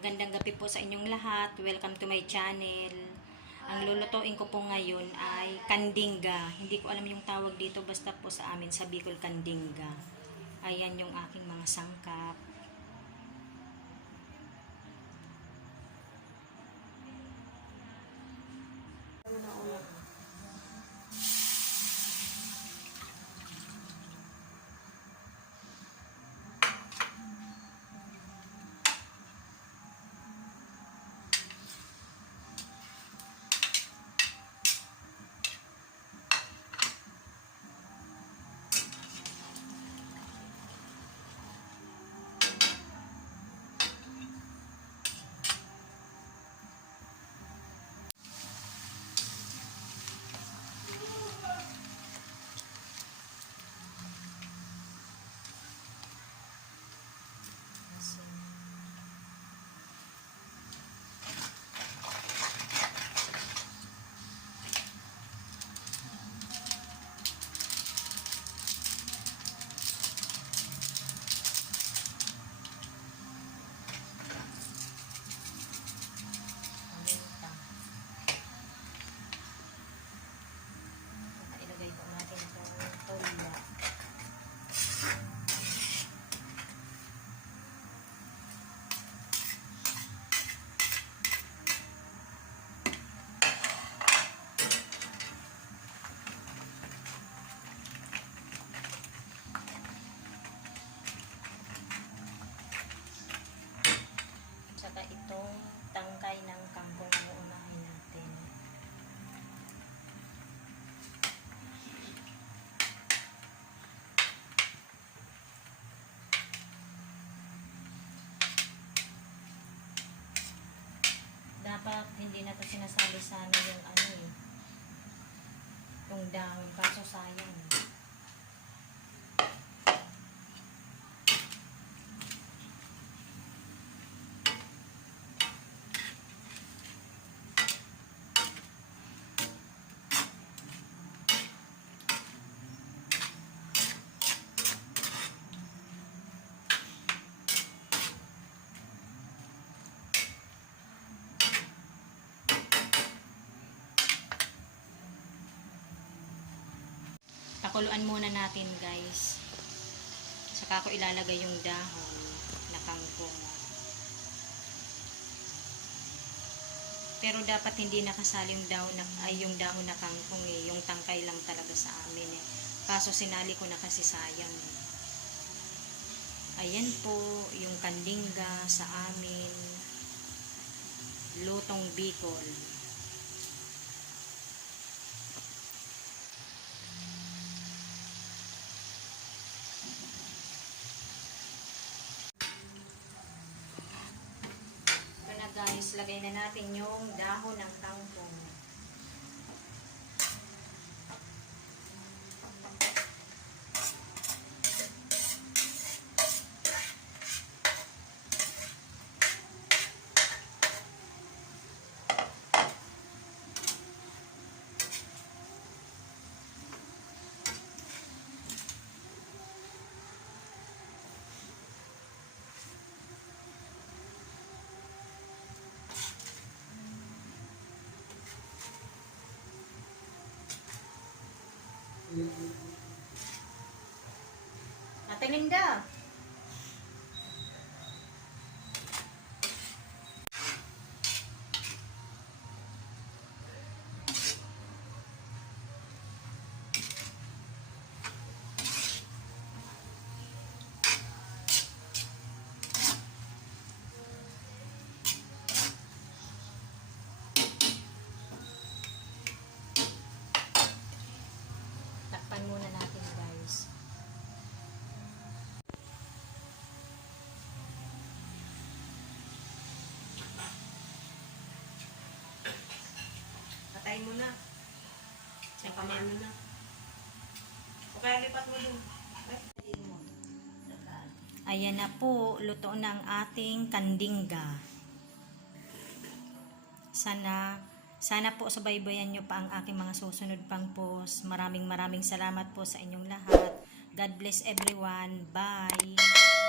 Magandang gabi po sa inyong lahat. Welcome to my channel. Ang lulutuin ko po ngayon ay kandingga. Hindi ko alam yung tawag dito, basta po sa amin sa Bicol kandingga. Ayan yung aking mga sangkap. Ilagay po natin itong toya. Saka itong tangkay ng kangkong ang uunahin natin. Dapat hindi na ito sinasali sana yung yung dahon, kaso sayang. Pakuluan muna natin, guys. Saka ko ilalagay yung dahon na kangkong. Pero dapat hindi nakasali yung dahon na kangkong eh. Yung tangkay lang talaga sa amin eh. Kaso sinali ko na kasi sayang. Ayan po yung kandingga sa amin. Lutong Bicol. Guys, lagay na natin yung dahon ng kangkong. Ate Linda. Takpan muna natin, guys. Patayin mo na. Pamain mo na. O kaya lipat mo dun. Ayan na po, luto ng ating kandingga. Sana po subaybayan nyo pa ang aking mga susunod pang post. Maraming salamat po sa inyong lahat. God bless everyone. Bye!